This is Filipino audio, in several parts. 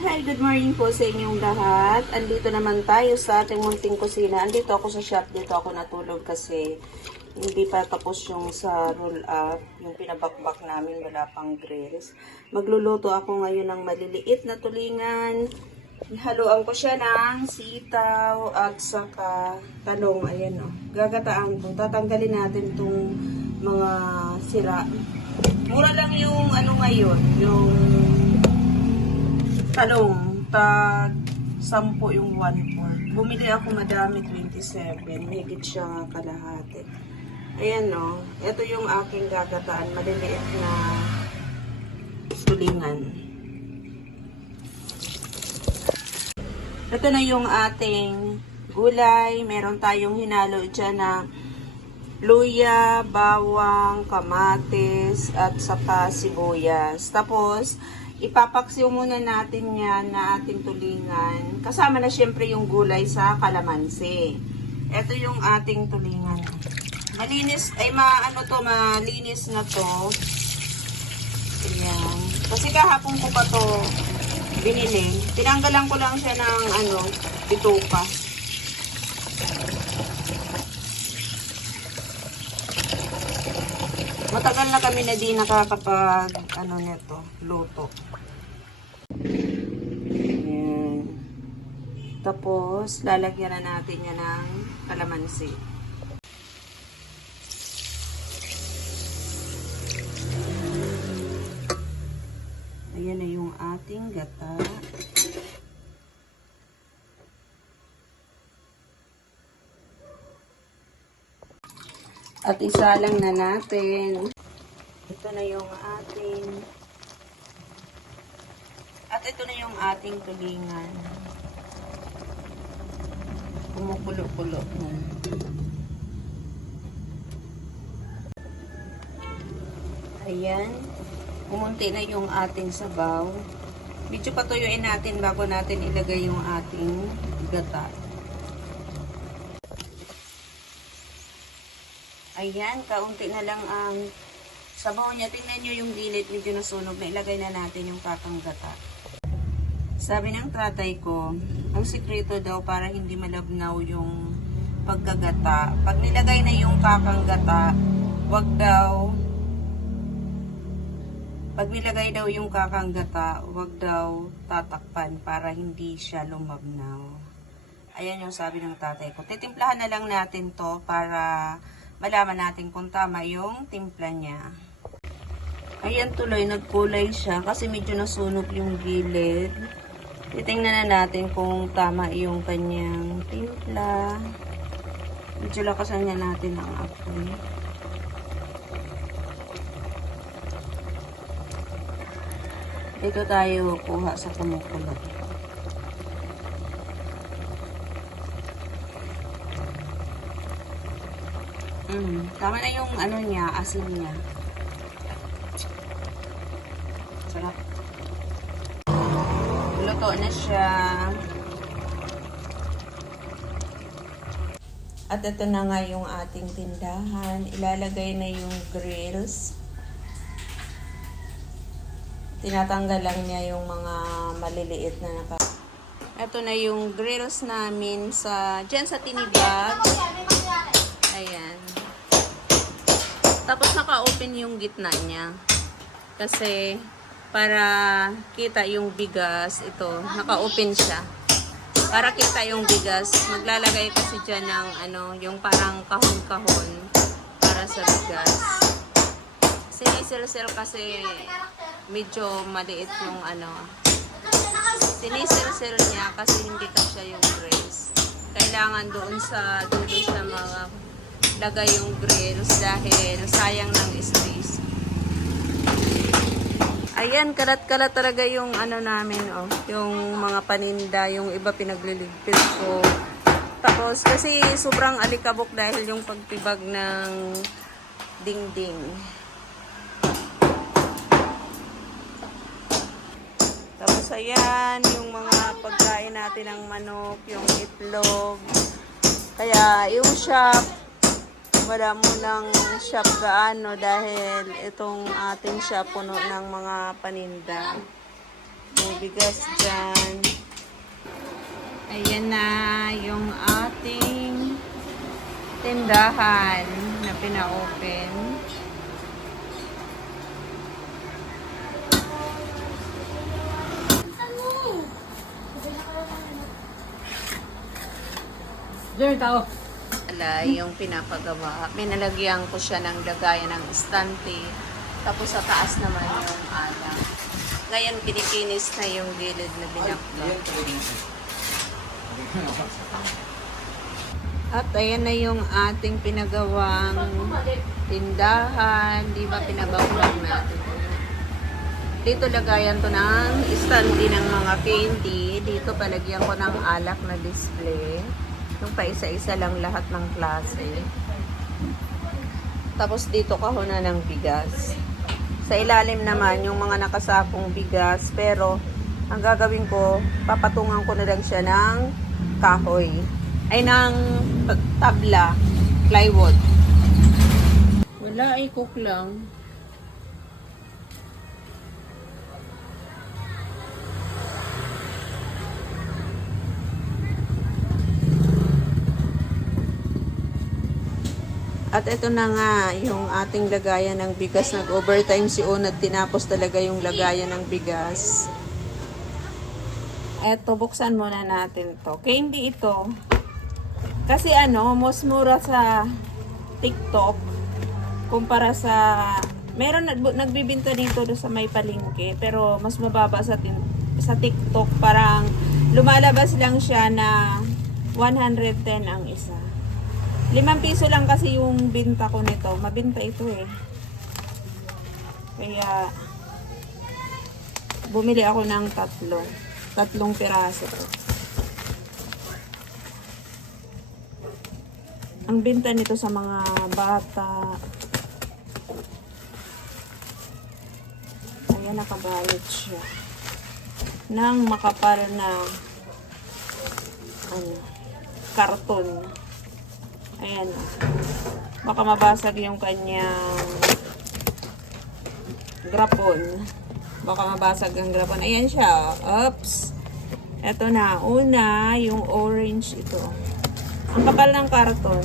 Hi, good morning po sa inyong lahat. Andito naman tayo sa ating munting kusina. Andito ako sa shop, dito ako natulog kasi hindi pa tapos yung sa roll up, yung pinabakbak namin, wala pang grills. Magluluto ako ngayon ng maliliit na tulingan. Haluan ko siya ng sitaw at saka talong. Ayan o. Gagataan ko. Tatanggalin natin itong mga sira. Mura lang yung ano ngayon, yung talong, tag 10 yung 1 4. Bumili ako madami, 27. Higit siya kalahati. Ayan o. Ito yung aking gagataan. Maliliit na tulingan. Ito na yung ating gulay. Meron tayong hinalo dyan na luya, bawang, kamatis, at saka sibuyas. Tapos, ipapaksiw muna natin yan na ating tulingan. Kasama na syempre yung gulay sa kalamansi. Ito yung ating tulingan. Malinis, ay maano to, malinis na to. Ayan. Kasi kahapon ko pa to binili. Tinanggalan ko lang siya ng ano, bituka. Matagal na kami na di nakakapag ano nito, luto. Tapos, lalagyan na natin yan ng kalamansi. Ayan na yung ating gata. At isa lang na natin. Ito na yung ating at ito na yung ating tulingan. Kumukulo-kulo na. Ayan. Pumunti na yung ating sabaw. Medyo patuyuin natin bago natin ilagay yung ating gata. Ayan, kaunti na lang ang sabaw niya. Tingnan nyo yung gilid, medyo nasunog na. Ilagay na natin yung kakang gata. Sabi ng tatay ko, ang sikreto daw para hindi malabnaw yung pagkagata. Pag nilagay na yung kakang gata, wag daw pag nilagay daw yung kakang gata, wag daw tatakpan para hindi siya lumabnaw. Ayan yung sabi ng tatay ko. Titimplahan na lang natin to para malaman natin kung tama yung timpla niya. Ayan tuloy, nagkulay siya kasi medyo nasunog yung gilid. Titingnan na natin kung tama yung kanyang timpla. Medyo lakasan niya natin ang apoy. Dito tayo kuha sa kumukulo. Mm, tama na yung ano niya, asin niya. Sarap. Luto na siya. At ito na nga yung ating tindahan. Ilalagay na yung grills. Tinatanggal lang niya yung mga maliliit na naka... Ito na yung grills namin sa... Diyan sa tinibag. Naka-open yung gitna niya. Kasi para kita yung bigas, ito, naka-open siya. Para kita yung bigas, maglalagay kasi dyan ng ano, yung parang kahon-kahon para sa bigas. Sinisil-sil kasi medyo maliit yung ano. Sinisil-sil niya kasi hindi kasya yung grills. Kailangan doon sa dulo sa mga lagay yung grills dahil sayang ng space. Ayan, kalat-kalat talaga yung ano namin, oh. Yung mga paninda, yung iba pinagliligpit ko. Tapos, kasi sobrang alikabok dahil yung pagtibag ng dingding. Tapos, ayan, yung mga pagkain natin ng manok, yung itlog. Kaya, yung shop, wala mo ng shop gaano dahil itong ating shop puno ng mga paninda. ating bigas dyan. Ayan na yung ating tindahan na pina-open. Diyan tao. Ala, yung pinapagawa. Minalagyan ko siya ng lagayan ng estante. Tapos sa taas naman yung alam. Ngayon, pinikinis na yung gilid na binakbak. At ayan na yung ating pinagawang tindahan. Di ba pinabawag natin? Dito lagayan to ng estante ng mga candy. Dito palagyan ko ng alak na display. Yung pa isa-isa lang lahat ng klase. Tapos dito kahuna ng bigas. Sa ilalim naman yung mga nakasakong bigas. Pero ang gagawin ko, papatungan ko na lang siya ng kahoy. Ay ng tabla, plywood. Wala cook lang. At ito na nga, yung ating lagayan ng bigas. Nag-overtime si Una at tinapos talaga yung lagayan ng bigas. Eto, buksan muna natin to. Candy ito. Kasi ano, mas mura sa TikTok kumpara sa... Meron nag- nagbibinta dito doon sa may palengke, pero mas mababa sa, sa TikTok. Parang lumalabas lang siya na 110 ang isa. Limang piso lang kasi yung binta ko nito. Mabinta ito eh. Kaya, bumili ako ng tatlo. Tatlong piraso. Ang binta nito sa mga bata. Ayan, nakabalot siya. Nang makapal na ano, karton. Ayan. Baka mabasag yung kanyang grapon. Baka mabasag ang grapon. Ayan siya. Oops. Ito na. Una, yung orange ito. Ang kapal ng karton.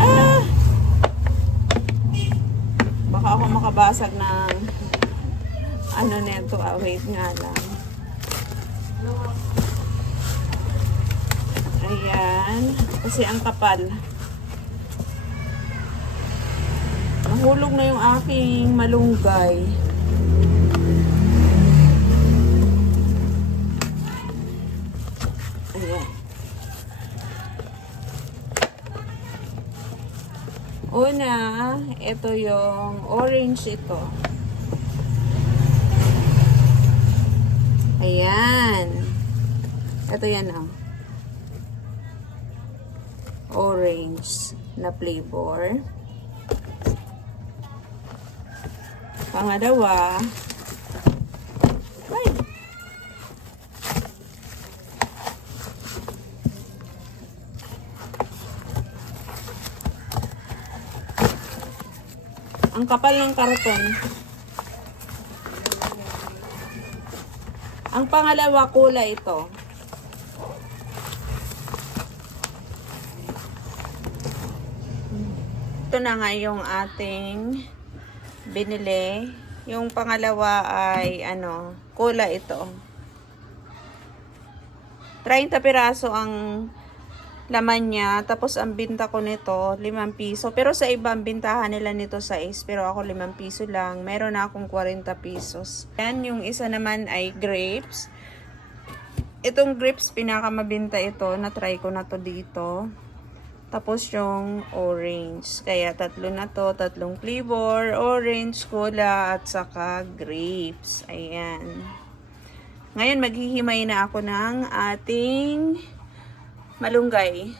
Ah! Baka ako makabasag ng ano neto. Ah, wait nga lang. Ayan. Kasi ang kapal. Nahulog na yung aking malunggay. Ayan. Una, ito yung orange ito. Ayan. Ito yan oh orange na flavor. Pangalawa, ay, ang kapal ng karton. Ang pangalawa, kulay ito. Ito na nga yung ating binili. Yung pangalawa ay ano, kula ito. 30 piraso ang laman niya. Tapos ang binta ko nito, 5 piso. Pero sa iba, ang bintahan nila nito 6. Pero ako 5 piso lang. Meron na akong 40 pesos. Yan, yung isa naman ay grapes. Itong grapes, pinakamabinta ito. Na-try ko na to dito. Tapos yung orange. Kaya tatlo na to, tatlong flavor, orange, cola, at saka grapes. Ayan. Ngayon, maghihimay na ako ng ating malunggay.